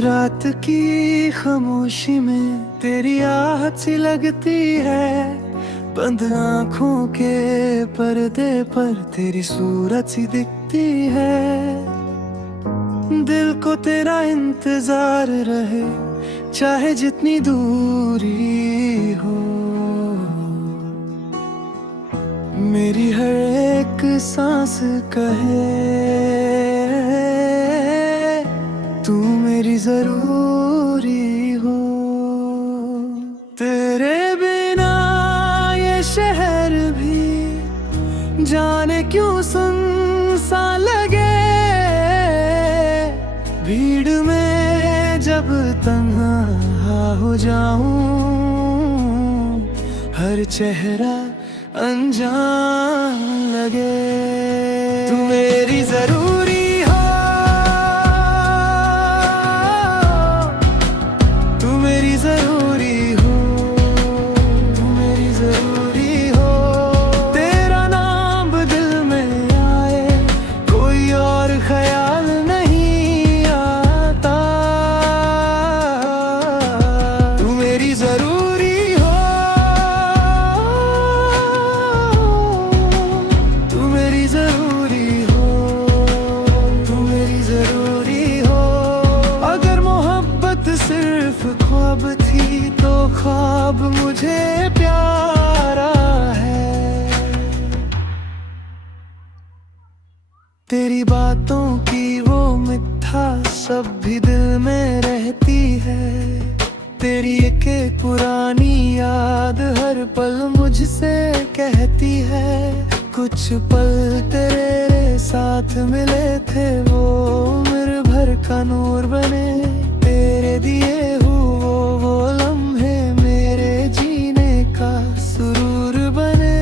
रात की खामोशी में तेरी आहट सी लगती है। बंद आंखों के पर्दे पर तेरी सूरत सी दिखती है। दिल को तेरा इंतजार रहे, चाहे जितनी दूरी हो। मेरी हर एक सांस कहे तू मेरी जरूरी हो। तेरे बिना ये शहर भी जाने क्यों सुनसान लगे। भीड़ में जब तन्हा हो जाऊं, हर चेहरा अनजान लगे। तू मेरी जरूरी हो, तू मेरी जरूरी हो, तू मेरी जरूरी हो। तेरा नाम दिल में आए, कोई और ख्याल नहीं आता। तू मेरी जरूरी हो, तू मेरी जरूरी हो, तू मेरी जरूरी हो। अगर मोहब्बत सिर्फ ख्वाब थी तो ख्वाब मुझे प्यारा है। तेरी बातों की वो मिठा सब भी दिल में रहती है। तेरी एक एक पुरानी याद हर पल मुझसे कहती है। कुछ पल तेरे साथ मिले थे, वो उम्र भर का नूर बने। तेरे दिए वो लम्हे मेरे जीने का सुरूर बने।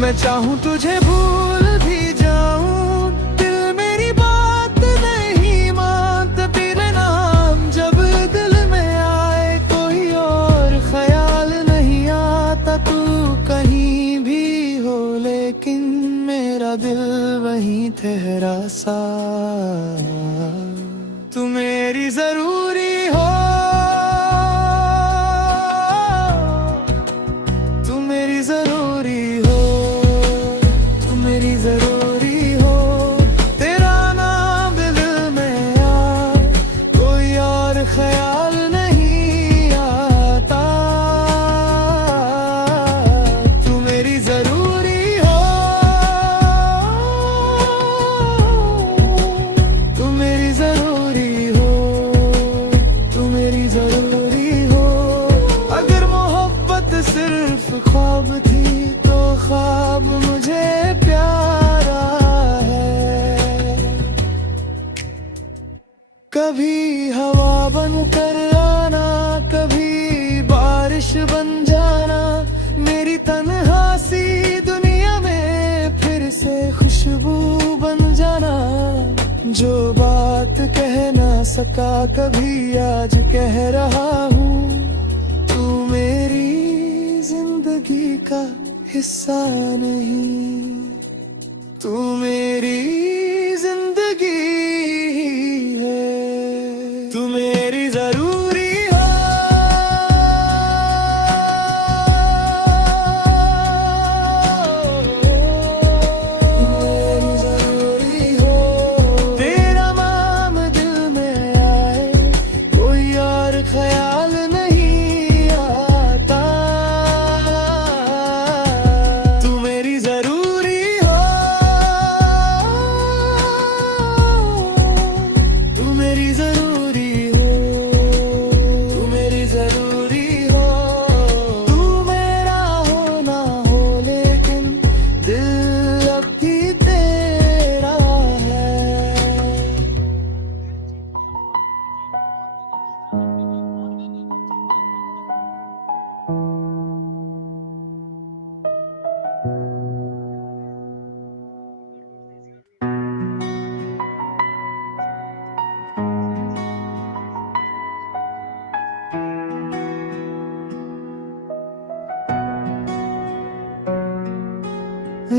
मैं चाहूं तुझे भूल भी जाऊं, दिल मेरी बात नहीं मानता। तेरे नाम जब दिल में आए, कोई और ख्याल नहीं आता। तू कहीं भी हो लेकिन मेरा दिल वहीं ठहरा सा। तू मेरी जरूरी हो, तू मेरी जरूरी हो, तू मेरी जरूरी हो। तेरा नाम दिल में आए, कोई और ख्याल नहीं आता। तू मेरी जरूरी हो, तू मेरी जरूरी हो, तू मेरी जरूरी हो। अगर मोहब्बत सिर्फ ख्वाब थी तो ख्वाब मुझे प्यारा है। कभी हवा बन कर आना, कभी बारिश बन जाना। मेरी तन्हा सी दुनिया में फिर से खुशबू बन जाना। जो बात कह ना सका कभी, आज कह रहा हूँ। तू मेरी जिंदगी का हिस्सा नहीं, तू मेरी जिंदगी है। तू मेरी जरूरी हो, तू मेरी जरूरी हो। तेरा नाम दिल में आए, कोई और ख्याल नहीं आता। तू मेरी जरूरी हो, तू मेरी जरूरी हो, तू मेरी जरूरी हो। तू मेरा हो ना हो लेकिन दिल अब भी तेरा है।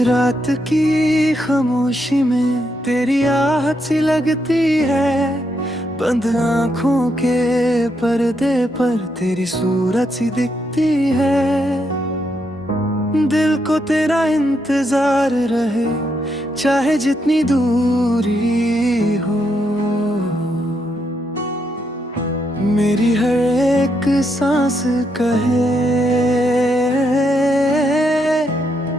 रात की खामोशी में तेरी आहट सी लगती है। बंद आँखों के पर्दे पर तेरी सूरत सी दिखती है। दिल को तेरा इंतजार रहे चाहे जितनी दूरी हो। मेरी हर एक सांस कहे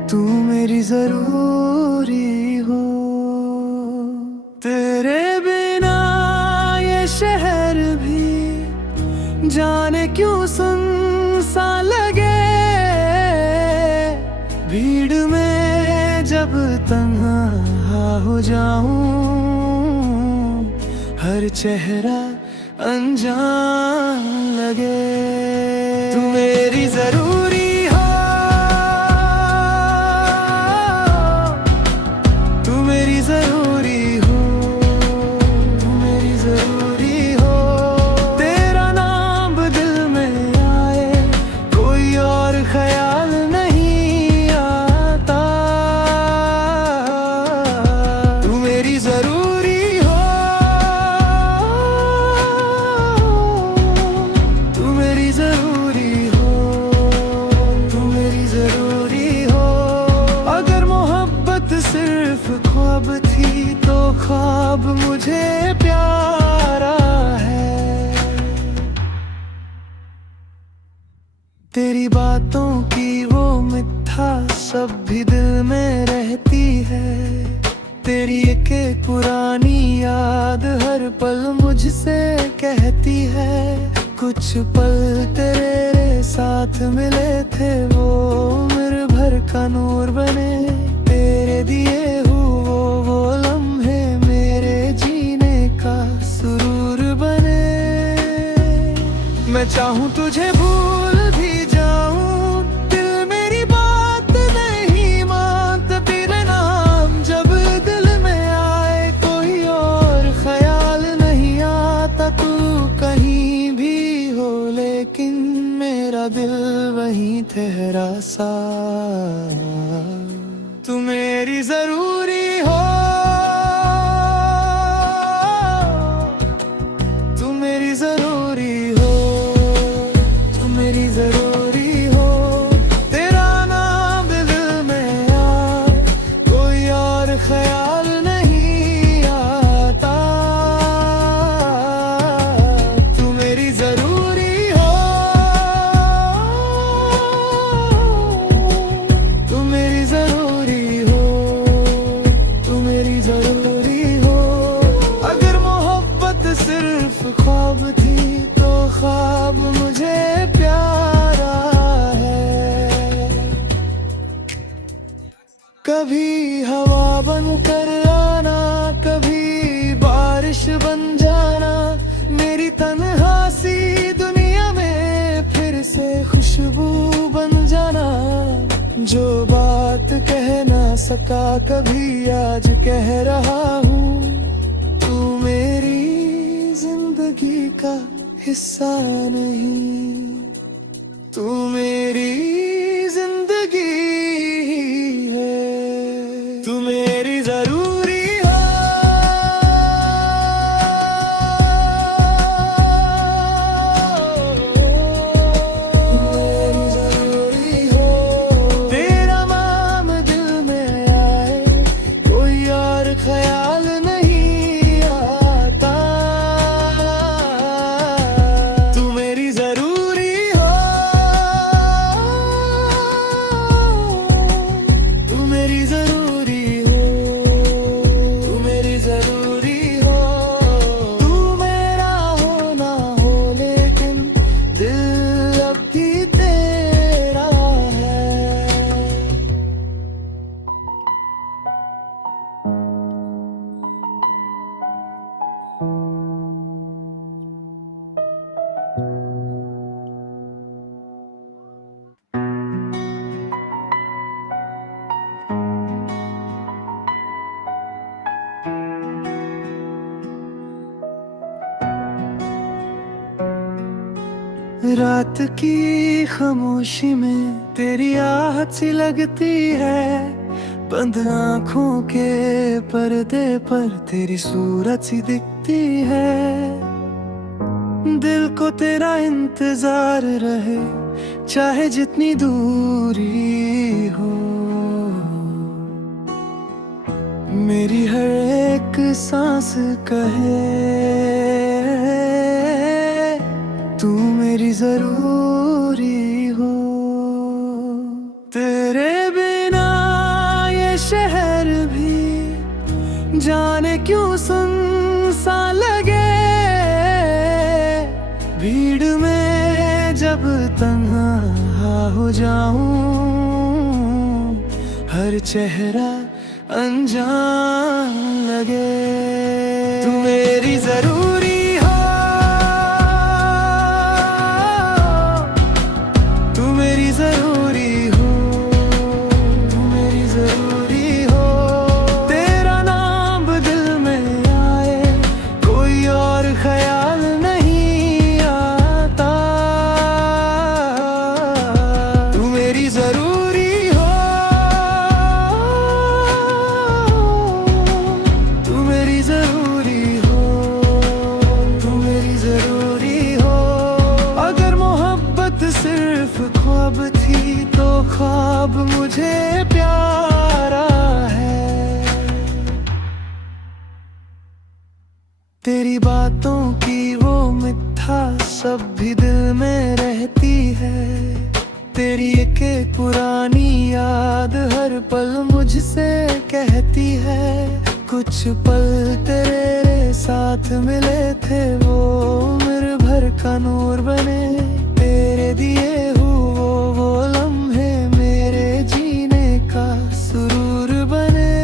तू मेरी जरूरी हो। तेरे बिना ये शहर भी जाने क्यों सुनसान लगे। भीड़ में जब तन्हा हो जाऊं हर चेहरा अनजान लगे। तू मेरी जरूरी हो, तू मेरी जरूरी हो, तू मेरी जरूरी हो। तेरा नाम दिल में आए कोई और ख्याल नहीं आता। तू मेरी जरूरी हो, तू मेरी जरूरी हो, तू मेरी जरूरी हो। अगर मोहब्बत सिर्फ ख्वाब थी तो ख्वाब मुझे प्यारा है। तेरी बातों की वो मिठा सब भी दिल में रहती है। तेरी एक एक पुरानी याद हर पल मुझसे कहती है। कुछ पल तेरे साथ मिले थे वो उम्र भर का नूर बने। तेरे दिए वो लम्हे मेरे जीने का सुरूर बने। मैं चाहूं तुझे भूल भी जाऊं, दिल मेरी बात नहीं मानता। तेरे नाम जब दिल में आए कोई और ख्याल नहीं आता। तू कहीं भी हो लेकिन मेरा दिल वहीं ठहरा सा। तू मेरी जरूरी हो, तू मेरी जरूरी हो, तू मेरी जरूरी हो। तेरा नाम दिल में आए कोई और ख्याल नहीं आता। तू मेरी जरूरी हो, तू मेरी जरूरी हो, तू मेरी जरूरी हो। अगर मोहब्बत सिर्फ ख्वाब थी तो ख्वाब मुझे प्यारा है। कभी हवा बन कर आना, कभी बारिश बन जाना। मेरी तन्हासी दुनिया में फिर से खुशबू बन जाना। जो बात कह ना सका कभी आज कह रहा हूँ। तू मेरी जिंदगी का हिस्सा नहीं, तू मेरी जिंदगी है। तू मेरी जरूरी हो, तू मेरी जरूरी हो। तेरा नाम दिल में आए कोई और ख्याल नहीं आता। तू मेरी जरूरी हो, तू मेरी जरूरी हो, तू मेरी जरूरी हो। तू मेरा हो ना हो लेकिन दिल अब भी तेरा है। रात की खामोशी में तेरी आहट सी लगती है। बंद आँखों के पर्दे पर तेरी सूरत सी दिखती है। दिल को तेरा इंतजार रहे, चाहे जितनी दूरी हो। मेरी हर एक सांस कहे तू मेरी जरूरी हो। तेरे बिना ये शहर भी जाने क्यों सुनसान लगे। भीड़ में जब तन्हा हो जाऊं, हर चेहरा अनजान लगे। तू मेरी जरूरी हो, तू मेरी जरूरी हो, तू मेरी जरूरी हो। तेरा नाम दिल में आए, कोई और ख्याल नहीं आता। तू मेरी जरूरी हो, तू मेरी जरूरी हो, तू मेरी जरूरी हो। अगर मोहब्बत सिर्फ ख्वाब थी तो ख्वाब मुझे प्यारा है। तेरी बातों की वो मिठा सब भी दिल में रहती है। तेरी एक पुरानी याद हर पल मुझसे कहती है। कुछ पल तेरे साथ मिले थे, वो उम्र भर का नूर बने। तेरे दिए वो लम्हे मेरे जीने का सुरूर बने।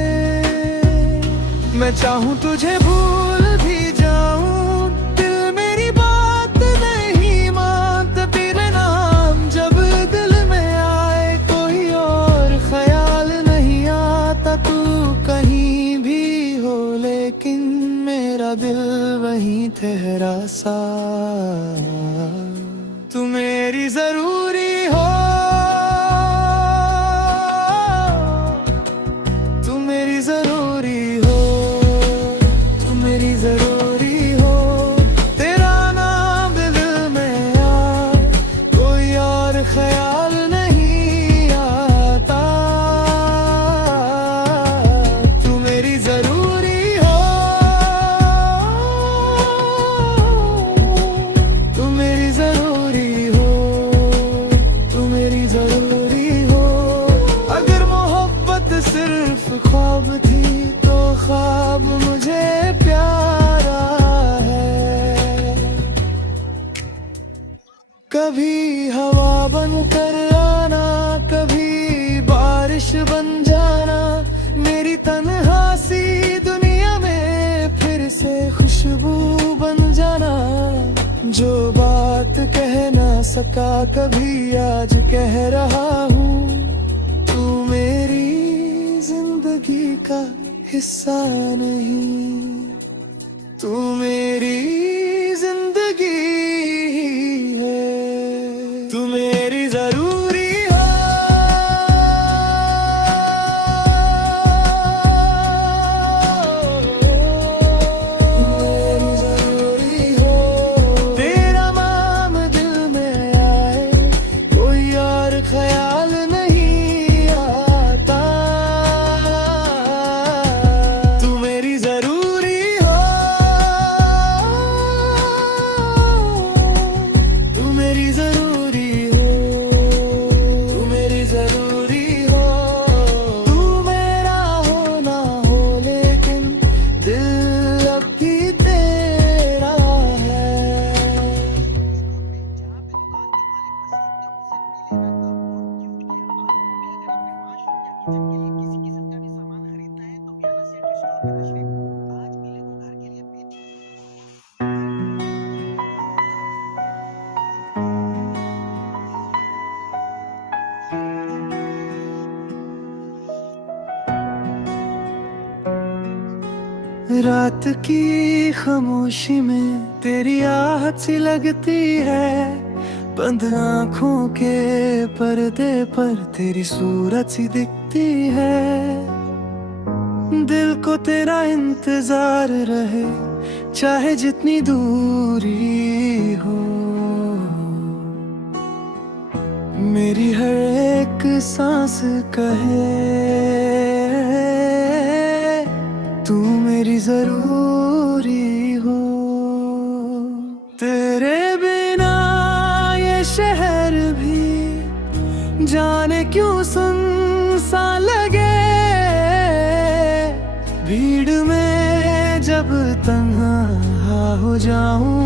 मैं चाहूं तुझे भूल भी जाऊं, दिल मेरी बात नहीं मानता। तेरे नाम जब दिल में आए, कोई और ख्याल नहीं आता। तू कहीं भी हो लेकिन मेरा दिल वहीं ठहरा सा। तू मेरी जरूरी हो, तू मेरी जरूरी हो, तू मेरी जरूरी हो। तेरा नाम दिल में आए, कोई और ख्याल नहीं आता। तू मेरी जरूरी हो, तू मेरी जरूरी हो, तू मेरी जरूरी हो। अगर मोहब्बत सिर्फ ख्वाब थी तो ख्वाब मुझे प्यारा है। कभी हवा बन कर आना, कभी बारिश बन जाना। मेरी तन्हा सी दुनिया में फिर से खुशबू बन जाना। जो बात कह ना सका कभी, आज कह रहा हूँ। तू मेरी जिंदगी का हिस्सा नहीं, तू मेरी जिंदगी है। तू मेरी जरूरी हो, तू मेरी जरूरी हो। तेरा नाम दिल में आए, कोई और ख्याल नहीं आता। तू मेरी जरूरी हो, तू मेरी जरूरी हो, तू मेरी जरूरी हो। तू मेरा हो ना हो लेकिन दिल अब भी तेरा है। रात की खामोशी में तेरी आहट सी लगती है। बंद आँखों के पर्दे पर तेरी सूरत सी दिखती है। दिल को तेरा इंतजार रहे, चाहे जितनी दूरी हो। मेरी हर एक सांस कहे तू मेरी जरूरी हो। तेरे बिना ये शहर भी जाने क्यों सुनसान लगे। भीड़ में जब तन्हा हो जाऊं,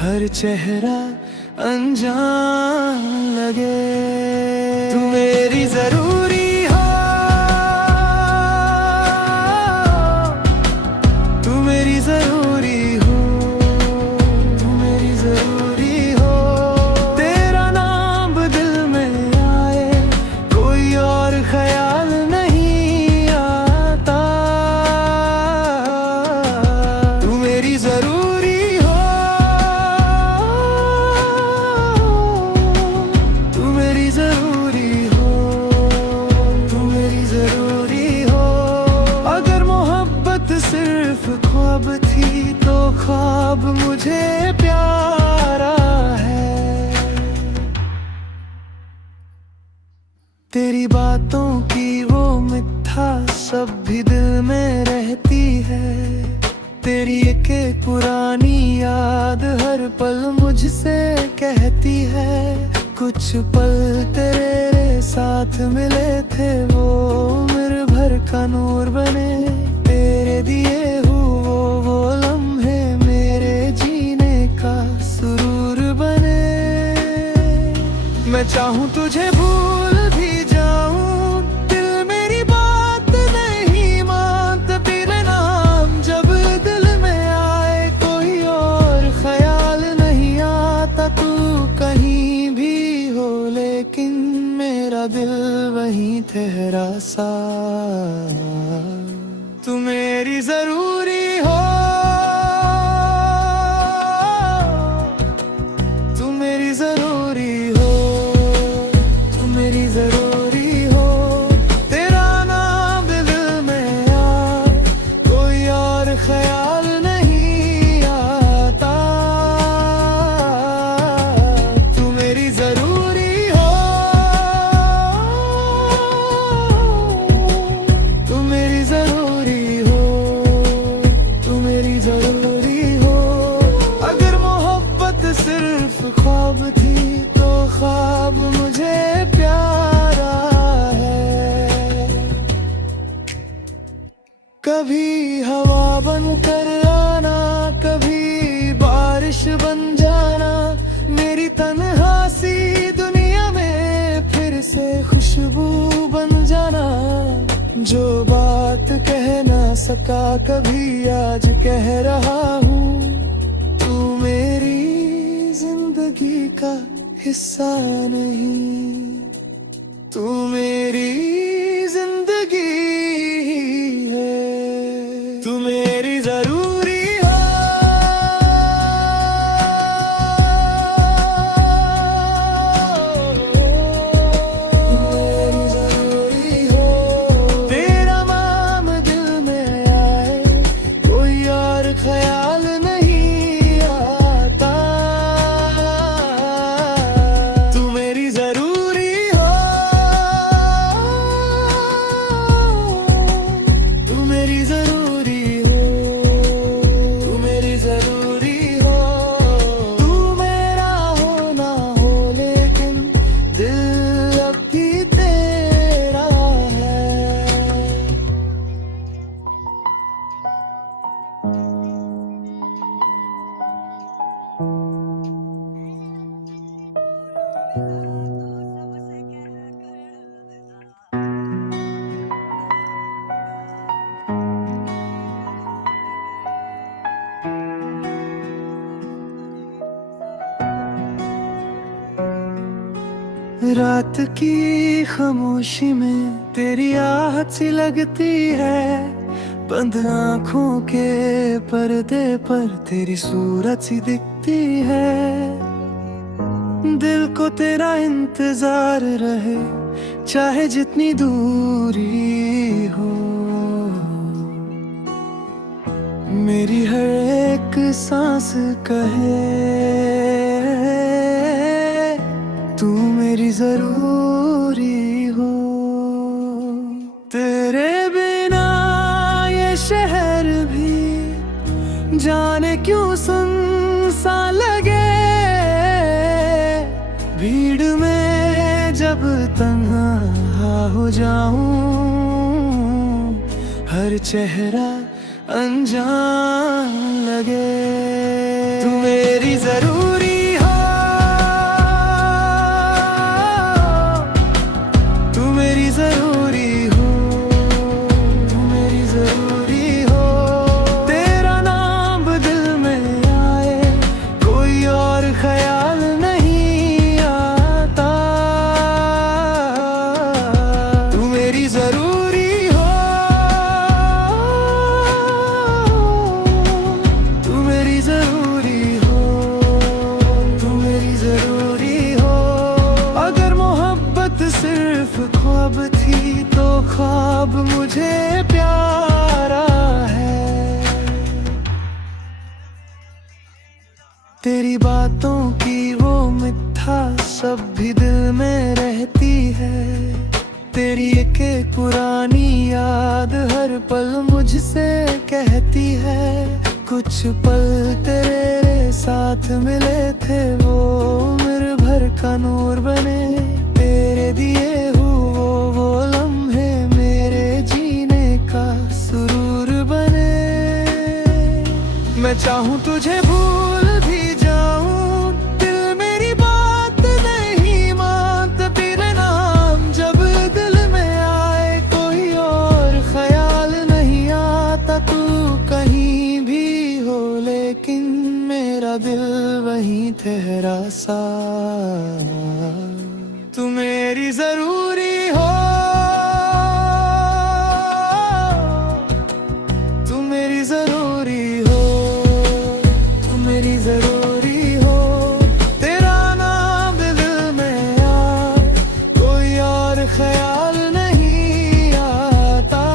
हर चेहरा अनजान लगे। तू मेरी जरूरी हो, तू मेरी जरूरी हो, तू मेरी जरूरी हो। तेरा नाम दिल में आए कोई और ख्याल नहीं आता। तू मेरी जरूरी हो, तू मेरी जरूरी हो, तू मेरी जरूरी हो। अगर मोहब्बत सिर्फ ख्वाब थी तो ख्वाब मुझे प्यारा है। तेरी बातों की वो मिठा सब भी दिल में रहती है। तेरी एक पुरानी याद हर पल मुझसे कहती है। कुछ पल तेरे साथ मिले थे वो उम्र भर का नूर बने। तेरे दिए वो लम्हे मेरे जीने का सुरूर बने। मैं चाहूं तुझे भूल भी जाऊं, दिल मेरी बात नहीं मानता। तेरे नाम जब दिल में आए कोई और ख्याल नहीं आता। तू कहीं भी हो लेकिन मेरा दिल वहीं ठहरा सा। तू मेरी जरूरी हो, तू मेरी जरूरी हो, तू मेरी जरूरी हो। तेरा नाम दिल में आए कोई और ख्याल नहीं आता। तू मेरी जरूरी हो, तू मेरी जरूरी हो, तू मेरी जरूरी हो। अगर मोहब्बत सिर्फ ख्वाब थी तो ख्वाब मुझे प्यारा है। कभी हवा बन कर आना, कभी बारिश बन जाना। मेरी तन्हा सी दुनिया में फिर से खुशबू बन जाना। जो बात कह ना सका कभी आज कह रहा हूँ। तू मेरी जिंदगी का हिस्सा नहीं, तू मेरी जिंदगी है। तू मेरी जरूरी हो, तू मेरी जरूरी हो। तेरा नाम दिल में आए कोई और ख्याल नहीं आता। तू मेरी जरूरी हो, तू मेरी जरूरी हो, तू मेरी जरूरी हो। तू मेरा हो ना हो लेकिन दिल अब भी तेरा है। रात की खामोशी में तेरी आहट सी लगती है। बंद आंखों के पर्दे पर तेरी सूरत सी दिखती है। दिल को तेरा इंतजार रहे चाहे जितनी दूरी हो। मेरी हर एक सांस कहे तू मेरी जरूरी हो। तेरे बिना ये शहर भी जाने क्यों सुनसा लगे, भीड़ में जब तन्हा हो जाऊं हर चेहरा अनजान लगे। तू मेरी जरूरी हो, तू मेरी जरूरी हो, तू मेरी जरूरी हो। तेरा नाम दिल में आए कोई और ख्याल नहीं आता। तू मेरी जरूरी हो, तू मेरी जरूरी हो, तू मेरी जरूरी हो। अगर मोहब्बत सिर्फ ख्वाब थी तो ख्वाब मुझे प्यारा है। तेरी बातों की वो मिठा सब भी दिल में रहती है। तेरी एक पुरानी याद हर पल मुझसे कहती है, कुछ पल तेरे साथ मिले थे वो उम्र भर का नूर बने। तेरे दिए वो लम्हे मेरे जीने का सुरूर बने। मैं चाहूं तुझे भूल भी जाऊं, दिल मेरी बात नहीं मानता। तेरे नाम जब दिल में आए कोई और ख्याल नहीं आता। तू कहीं भी हो लेकिन मेरा दिल वहीं ठहरा सा। तू मेरी जरूरी हो, तू मेरी जरूरी हो, तू मेरी जरूरी हो। तेरा नाम दिल में आए कोई और ख्याल नहीं आता।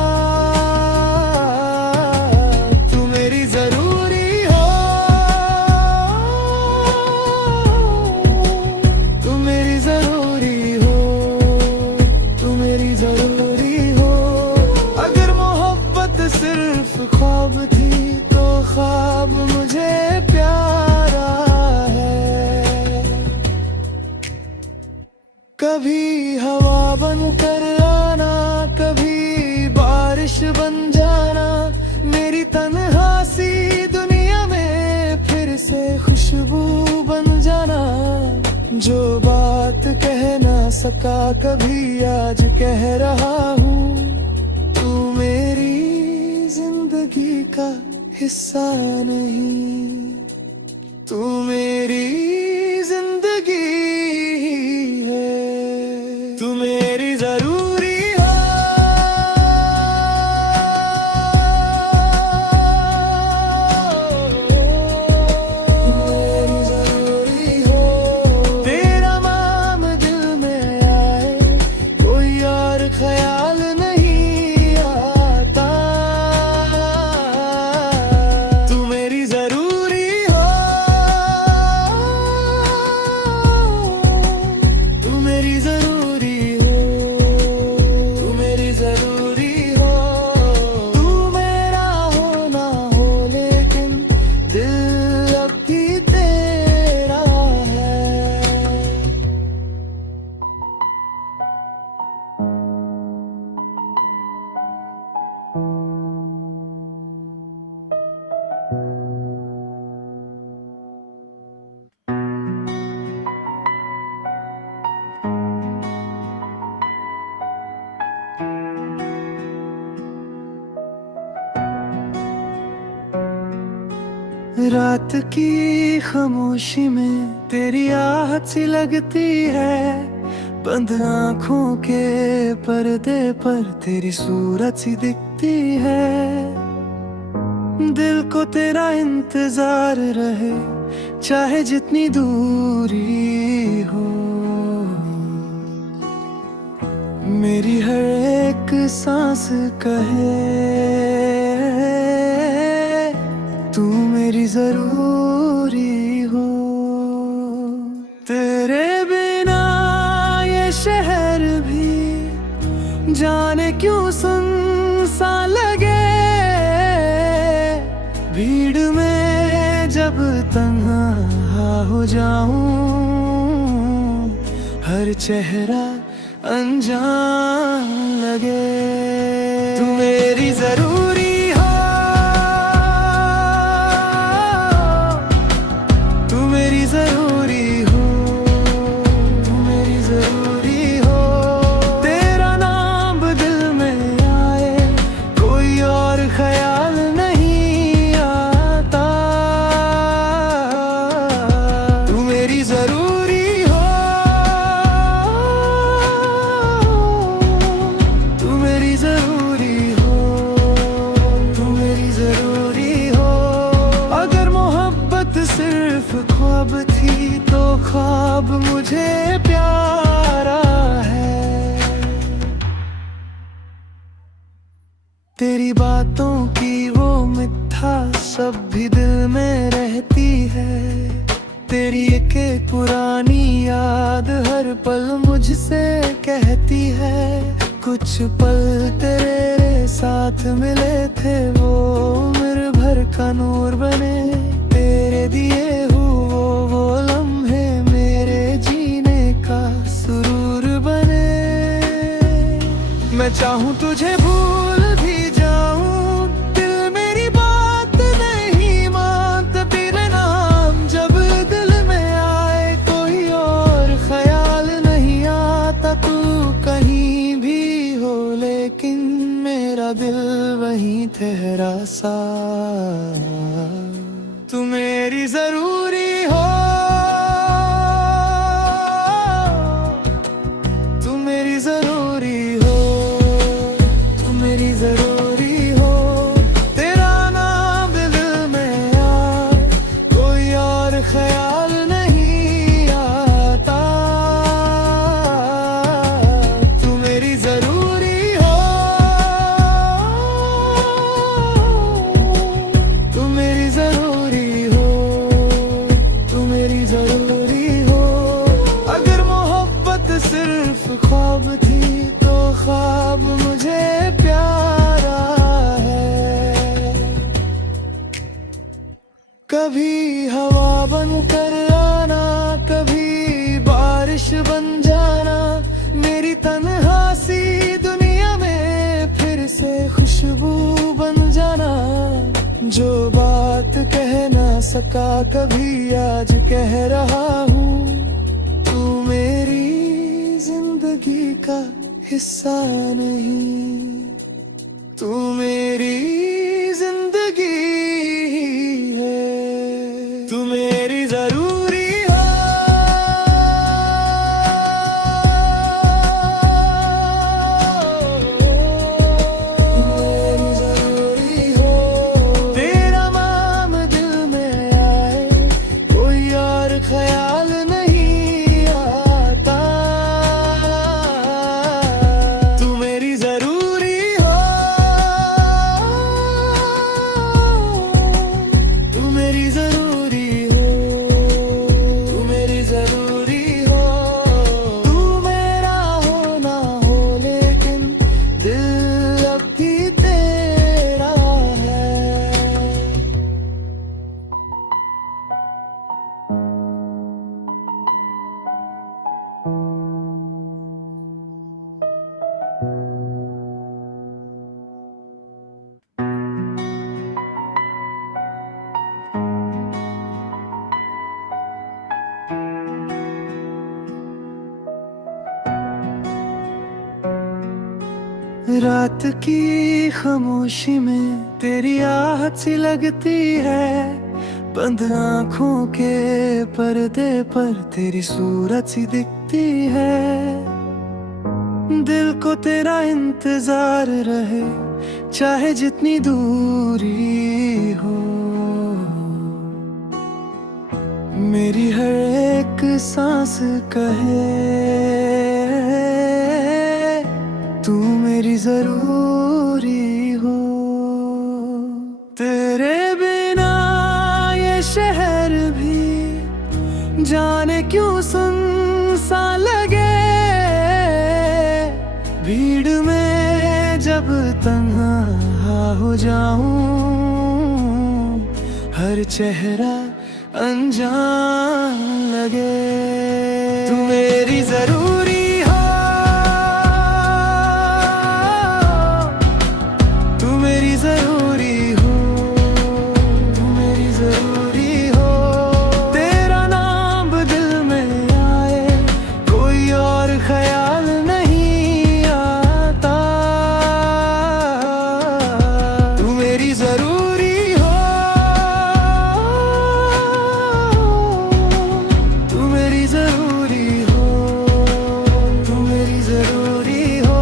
तू मेरी जरूरी हो, तू मेरी जरूरी हो, तू मेरी जरूरी हो। अगर मोहब्बत सिर्फ ख्वाब थी तो ख्वाब मुझे प्यारा है। कभी हवा बन कर आना, कभी बारिश बन जाना। मेरी तन्हासी दुनिया में फिर से खुशबू बन जाना। जो बात कह ना सका कभी आज कह रहा हूँ। तू मेरी जिंदगी का हिस्सा नहीं, तू मेरी जिंदगी है। तू मेरी जरूरी हो, तू मेरी जरूरी हो। तेरा नाम दिल में आए कोई और ख्याल नहीं आता। तू मेरी जरूरी हो, तू मेरी जरूरी हो, तू मेरी जरूरी हो। तू मेरा हो ना हो लेकिन दिल अब भी तेरा है। रात की खामोशी में तेरी आहट सी लगती है। बंद आंखों के पर्दे पर तेरी सूरत सी दिखती है। दिल को तेरा इंतजार रहे चाहे जितनी दूरी हो। मेरी हर एक सांस कहे तू मेरी जरूरी हो। तेरे बिना ये शहर भी जाने क्यों सुनसा लगे। भीड़ में जब तन्हा हो जाऊं, हर चेहरा अनजान लगे। तू मेरी जरूरी हो, तू मेरी जरूरी हो, तू मेरी जरूरी हो। तेरा नाम दिल में आए कोई और ख्याल नहीं आता। तू मेरी जरूरी हो, तू मेरी जरूरी हो, तू मेरी जरूरी हो। अगर मोहब्बत सिर्फ ख्वाब थी तो ख्वाब मुझे प्यारा है। तेरी बातों की वो मिठा सब भी दिल में रहती है। तेरी एक पुरानी याद हर पल मुझसे कहती है। कुछ पल तेरे साथ मिले थे वो उम्र भर का नूर बने। तेरे दिए वो लम्हे मेरे जीने का सुरूर बने। मैं चाहूं तुझे भूल भी जाऊं, दिल मेरी बात नहीं मानता। तेरे नाम जब दिल में आए कोई और ख्याल नहीं आता। तू कहीं भी हो लेकिन मेरा दिल वहीं ठहरा सा। तू मेरी जरूरी हो, तू मेरी जरूरी हो, तू मेरी जरूरी हो। तेरा नाम दिल में आए कोई और ख्याल नहीं आता। तू मेरी जरूरी हो, तू मेरी जरूरी हो, तू मेरी जरूरी हो। अगर मोहब्बत सिर्फ ख्वाब थी तो ख्वाब मुझे प्यारा है। कभी हवा बन कर आना, कभी बारिश बन जाना। मेरी तन्हा सी दुनिया में फिर से खुशबू बन जाना। जो बात कह ना सका कभी आज कह रहा हूँ। तू मेरी जिंदगी का हिस्सा नहीं, तू मेरी जिंदगी है। तू मेरी जरूरी हो, तू मेरी जरूरी हो। तेरा नाम दिल में आए कोई और ख्याल नहीं आता। तू मेरी जरूरी हो, तू मेरी जरूरी हो, तू मेरी जरूरी हो। तू मेरा हो ना हो लेकिन दिल अब भी तेरा है। रात की खामोशी में तेरी आहट सी लगती है। बंद आँखों के पर्दे पर तेरी सूरत सी दिखती है। दिल को तेरा इंतजार रहे चाहे जितनी दूरी हो। मेरी हर एक सांस कहे तू मेरी जरूरी हो। तेरे बिना ये जाने क्यों सुन सा लगे, भीड़ में जब तन्हा हो जाऊं, हर चेहरा अनजान लगे। तू मेरी जरूरी हो, तू मेरी जरूरी हो, तू मेरी जरूरी हो। तेरा नाम दिल में आए, कोई और ख्याल नहीं आता। तू मेरी जरूरी हो, तू मेरी जरूरी हो, तू मेरी जरूरी हो।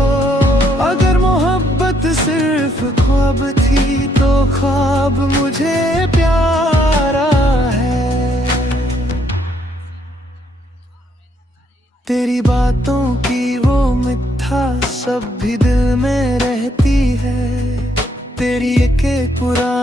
अगर मोहब्बत सिर्फ ख्वाब थी तो ख्वाब मुझे प्यारा है। तेरी बातों की वो मिठास सब भी दिल में रहती है। तेरी एक पुरानी